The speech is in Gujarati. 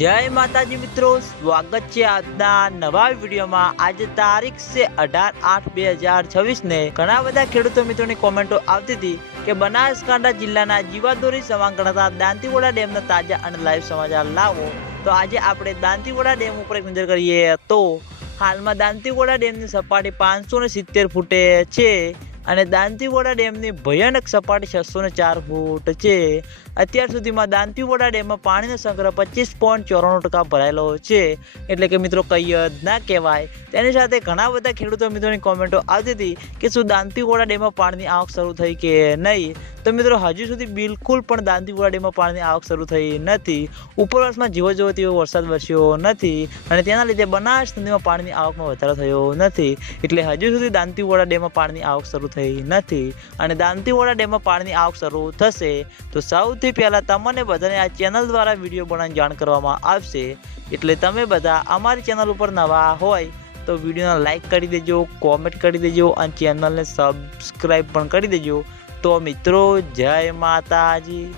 जय माताजी मित्रों, स्वागत है આજના નવા વિડીયોમાં। આજે તારીખ છે 18/8/2026 ને ઘણા બધા ખેડૂતો મિત્રોની કોમેન્ટો આવતી હતી કે બનાસકાંઠા જિલ્લાના જીવાદોરી સમાં ગણાતા દાંતીવાડા ડેમના તાજા અને લાઈવ સમાચાર લાવો। તો આજે આપણે દાંતીવાડા ડેમ ઉપર એક નજર કરીએ તો હાલમાં દાંતીવાડા ડેમની સપાટી 570 ફૂટે છે અને દાંતીવાડા ડેમની ભયાનક સપાટી 604 ફૂટ છે। અત્યાર સુધીમાં દાંતીવાડા ડેમમાં પાણીનો સંગ્રહ 25.94% ભરાયેલો છે, એટલે કે મિત્રો કઈ જ ના કહેવાય। તેની સાથે ઘણા બધા ખેડૂતો મિત્રોની કોમેન્ટો આવતી હતી કે શું દાંતીવાડા ડેમમાં પાણીની આવક શરૂ થઈ કે નહીં। તો મિત્રો હજુ સુધી બિલકુલ પણ દાંતીવાડા ડેમમાં પાણીની આવક શરૂ થઈ નથી। ઉપરવાસમાં જેવો જેવો તેવો વરસાદ વરસ્યો નથી અને તેના લીધે બનાસ નદીમાં પાણીની આવકમાં વધારો થયો નથી, એટલે હજુ સુધી દાંતીવાડા ડેમમાં પાણીની આવક શરૂ થઈ નથી અને દાંતીવાડા ડેમમાં પાણીની આવક શરૂ થશે તો સૌથી પહેલા તમને બધાને આ ચેનલ દ્વારા વિડીયો બનાવીને જાણ કરવામાં આવશે। એટલે તમે બધા અમારી ચેનલ ઉપર નવા હોય તો વિડીયોને લાઈક કરી દેજો, કોમેન્ટ કરી દેજો અને ચેનલને સબસ્ક્રાઈબ પણ કરી દેજો। તો મિત્રો, જય માતાજી।